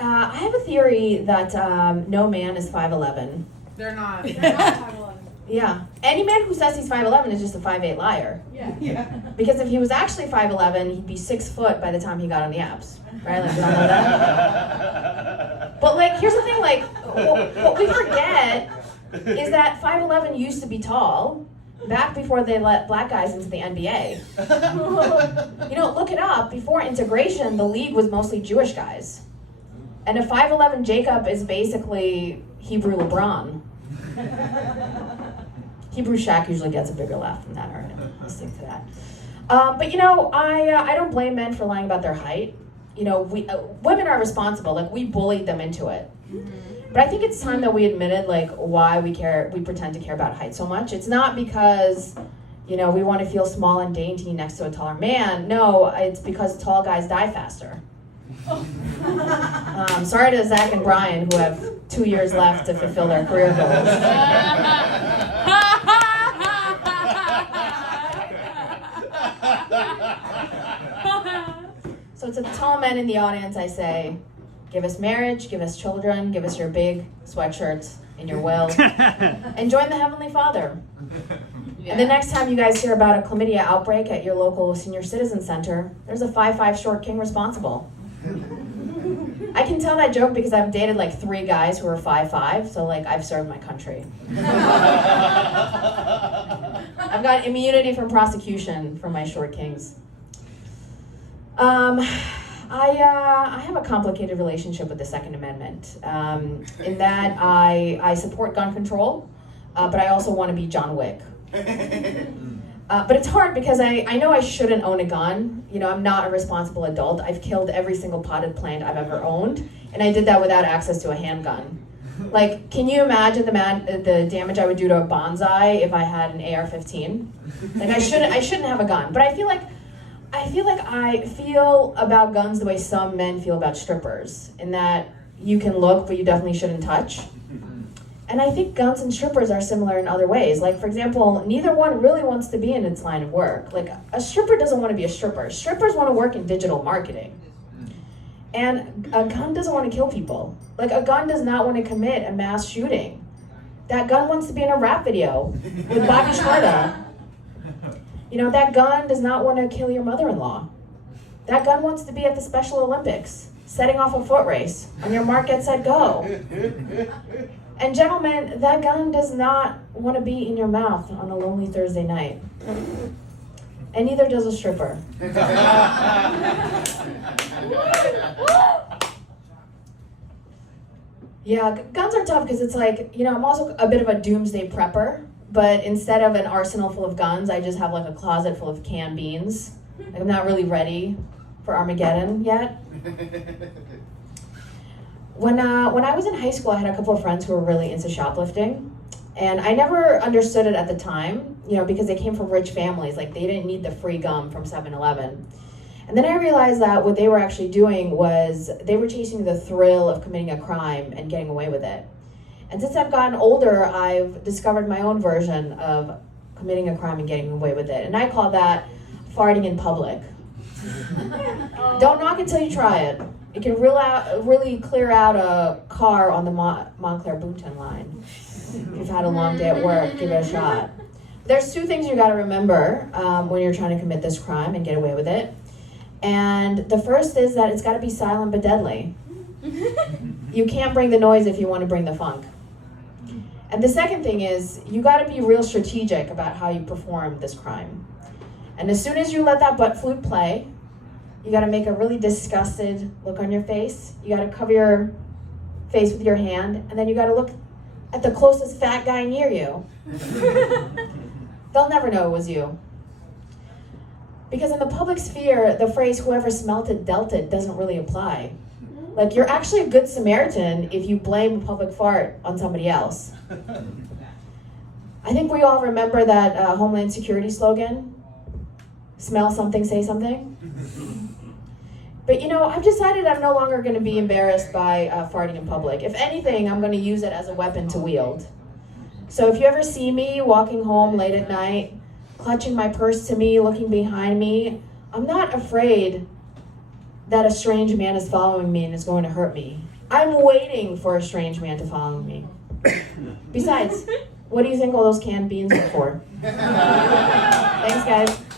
I have a theory that no man is 5'11". They're not 5'11". Yeah. Any man who says he's 5'11" is just a 5'8" liar. Yeah. Because if he was actually 5'11", he'd be 6 foot by the time he got on the apps. Right? Like, we all know that. But like, here's the thing, like, what we forget is that 5'11" used to be tall back before they let black guys into the NBA. You know, look it up. Before integration, the league was mostly Jewish guys. And a 5'11" Jacob is basically Hebrew LeBron. Hebrew Shaq usually gets a bigger laugh than that. All right, I'll stick to that. But you know, I don't blame men for lying about their height. You know, women are responsible. Like, we bullied them into it. But I think it's time that we admitted, like, why we pretend to care about height so much. It's not because, you know, we want to feel small and dainty next to a taller man. No, it's because tall guys die faster. Sorry to Zach and Brian, who have 2 years left to fulfill their career goals. So to the tall men in the audience, I say, give us marriage, give us children, give us your big sweatshirts and your will, and join the Heavenly Father. Yeah. And the next time you guys hear about a chlamydia outbreak at your local senior citizen center, there's a 5'5" short king responsible. I can tell that joke because I've dated like 3 guys who are 5'5", so like I've served my country. I've got immunity from prosecution from my short kings. I have a complicated relationship with the Second Amendment, in that I support gun control, but I also want to be John Wick. But it's hard because I know I shouldn't own a gun. You know, I'm not a responsible adult. I've killed every single potted plant I've ever owned, and I did that without access to a handgun. Like, can you imagine the damage I would do to a bonsai if I had an AR-15? Like, I shouldn't have a gun, but I feel like I feel about guns the way some men feel about strippers, in that you can look, but you definitely shouldn't touch. And I think guns and strippers are similar in other ways. Like, for example, neither one really wants to be in its line of work. Like, a stripper doesn't want to be a stripper. Strippers want to work in digital marketing. And a gun doesn't want to kill people. Like, a gun does not want to commit a mass shooting. That gun wants to be in a rap video with Bobby Shmurda. You know, that gun does not want to kill your mother-in-law. That gun wants to be at the Special Olympics, setting off a foot race. On your mark, get set, go. And gentlemen, that gun does not want to be in your mouth on a lonely Thursday night. And neither does a stripper. Yeah, guns are tough because it's like, you know, I'm also a bit of a doomsday prepper, but instead of an arsenal full of guns, I just have like a closet full of canned beans. Like, I'm not really ready for Armageddon yet. When I was in high school, I had a couple of friends who were really into shoplifting, and I never understood it at the time, you know, because they came from rich families. Like, they didn't need the free gum from 7-Eleven. And then I realized that what they were actually doing was they were chasing the thrill of committing a crime and getting away with it. And since I've gotten older, I've discovered my own version of committing a crime and getting away with it. And I call that farting in public. Don't knock until you try it. It can really clear out a car on the Montclair-Boonton line. If you've had a long day at work, give it a shot. There's 2 things you gotta remember when you're trying to commit this crime and get away with it. And the first is that it's gotta be silent but deadly. You can't bring the noise if you want to bring the funk. And the second thing is, you gotta be real strategic about how you perform this crime. And as soon as you let that butt flute play, you gotta make a really disgusted look on your face. You gotta cover your face with your hand, and then you gotta look at the closest fat guy near you. They'll never know it was you. Because in the public sphere, the phrase, whoever smelt it, dealt it, doesn't really apply. Like, you're actually a good Samaritan if you blame a public fart on somebody else. I think we all remember that Homeland Security slogan, smell something, say something. But you know, I've decided I'm no longer going to be embarrassed by farting in public. If anything, I'm going to use it as a weapon to wield. So if you ever see me walking home late at night, clutching my purse to me, looking behind me, I'm not afraid that a strange man is following me and is going to hurt me. I'm waiting for a strange man to follow me. Besides, what do you think all those canned beans are for? Thanks, guys.